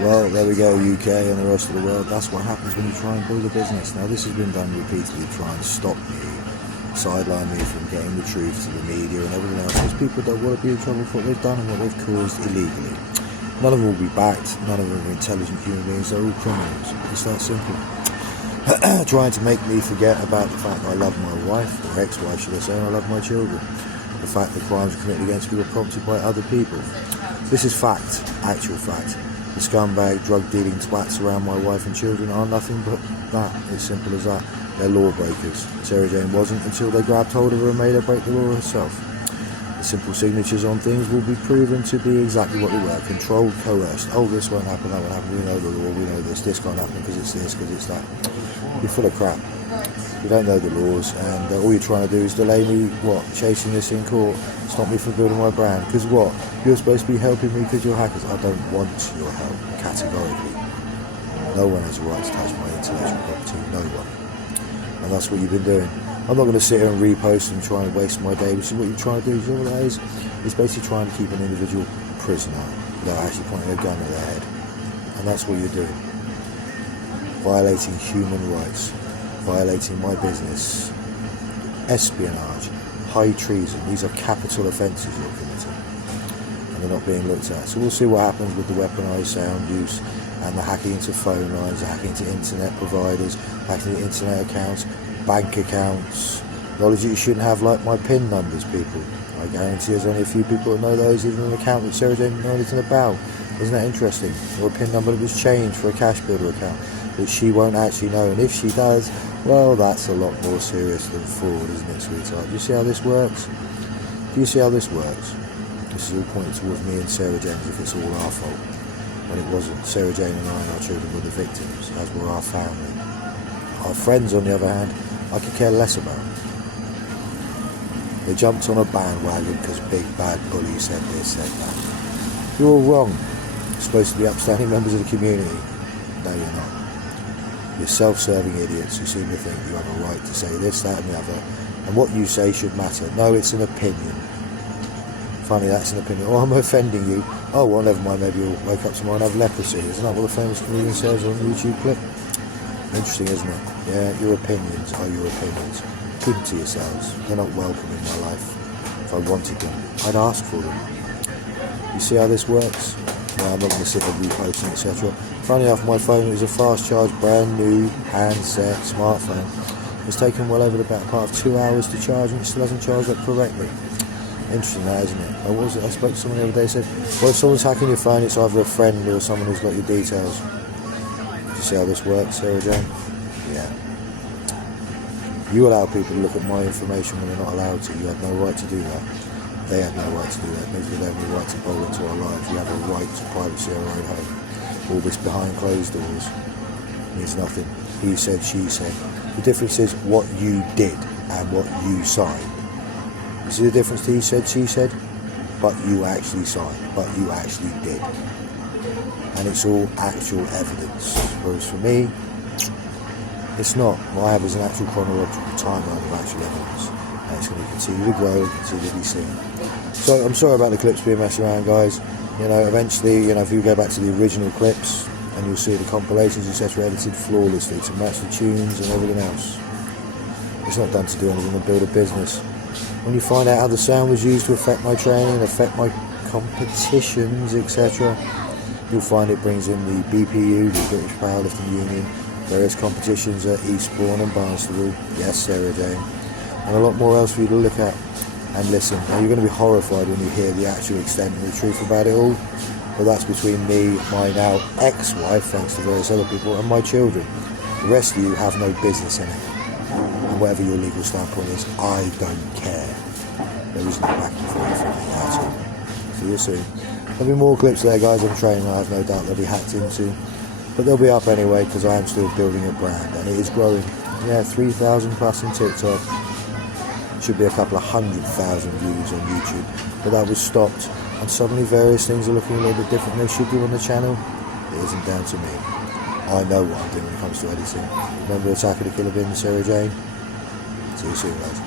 Well, there we go, UK and the rest of the world. That's what happens when you try and build a business. Now, this has been done repeatedly to try and stop me, sideline me from getting the truth to the media and everything else. There's people that want to be in trouble for what they've done and what they've caused illegally. None of them will be backed. None of them are intelligent human beings. They're all criminals. It's that simple. Trying to make me forget about the fact that I love my wife, or ex-wife should I say, and I love my children. The fact that crimes committed against me were prompted by other people. This is fact, actual fact. The scumbag, drug-dealing twats around my wife and children are nothing but that. It's simple as that. They're lawbreakers. Sarah Jane wasn't until they grabbed hold of her and made her break the law herself. The simple signatures on things will be proven to be exactly what they were. Controlled, coerced. Oh, this won't happen, that won't happen. We know the law, we know this can't happen because it's this, because it's that. You're full of crap. You don't know the laws, and all you're trying to do is delay me, chasing this in court, stop me from building my brand. Because you're supposed to be helping me because you're hackers. I don't want your help, categorically. No one has a right to touch my intellectual property, no one. And that's what you've been doing. I'm not going to sit here and repost and try and waste my day, which is what you're trying to do. You know what that is? It's basically trying to keep an individual prisoner without actually pointing a gun at their head. And that's what you're doing. Violating human rights. Violating my business, espionage, high treason. These are capital offences you're committing, and they're not being looked at. So we'll see what happens with the weaponised sound use and the hacking into phone lines, the hacking into internet providers, hacking into internet accounts, bank accounts, knowledge that you shouldn't have, like my PIN numbers, people. I guarantee there's only a few people that know those, even an account that Sarah Jane didn't know anything about. Isn't that interesting? Or a PIN number that was changed for a cash builder account that she won't actually know, and if she does, well, that's a lot more serious than fraud, isn't it, sweetheart? Do you see how this works? Do you see how this works? This is all pointing towards me and Sarah Jane as if it's all our fault, when it wasn't. Sarah Jane and I and our children were the victims, as were our family. Our friends, on the other hand, I could care less about. They jumped on a bandwagon because Big Bad Bully said this, said that. You're all wrong. You're supposed to be upstanding members of the community. No, you're not. You're self-serving idiots who seem to think you have a right to say this, that and the other, and what you say should matter. No, it's an opinion. Funny, that's an opinion. Oh, I'm offending you. Oh, well, never mind, maybe you'll wake up tomorrow and have leprosy. Isn't that what the famous comedian says on the YouTube clip? Interesting, isn't it? Yeah, your opinions are your opinions. Keep them to yourselves. They're not welcome in my life. If I wanted them, I'd ask for them. You see how this works? No, I'm not going to sit there reposting, etc. Funny enough, my phone is a fast charge, brand new handset, smartphone. It's taken well over the better part of 2 hours to charge, and it still hasn't charged up correctly. Interesting, that, isn't it? What was it? I spoke to someone the other day, said, well, if someone's hacking your phone, it's either a friend or someone who's got your details. Do you see how this works, Sarah Jane? Yeah. You allow people to look at my information when they're not allowed to. You have no right to do that. They have no right to do that. It means we don't have a right to bowl into our lives. We have a right to privacy of our own home. All this behind closed doors means nothing. He said, she said. The difference is what you did and what you signed. You see the difference to he said, she said? But you actually signed. But you actually did. And it's all actual evidence. Whereas for me, it's not. What I have is an actual chronological timeline of actual evidence. And it's going to continue to grow and continue to be seen. So I'm sorry about the clips being messed around, guys. Eventually, if you go back to the original clips and you'll see the compilations, etc., edited flawlessly to match the tunes and everything else. It's not done to do anything to build a business. When you find out how the sound was used to affect my training, affect my competitions, etc., you'll find it brings in the BPU, the British Powerlifting Union, various competitions at Eastbourne and Barnstable, yes, Sarah Jane, and a lot more else for you to look at and listen. Now, you're going to be horrified when you hear the actual extent and the truth about it all, but that's between me, my now ex-wife, thanks to various other people, and my children. The rest of you have no business in it, and whatever your legal standpoint is, I don't care. There is no back and forth from me at all. See you soon. There'll be more clips there, guys. I'm training, I have no doubt they'll be hacked into, but they'll be up anyway because I am still building a brand and it is growing. Yeah, 3,000 plus on TikTok. Should be a couple of 100,000 views on YouTube, but that was stopped, and suddenly various things are looking a little bit different than they should do on the channel. It isn't down to me. I know what I'm doing when it comes to editing. Remember Attack of the Killer Bin, Sarah Jane? See you soon, guys.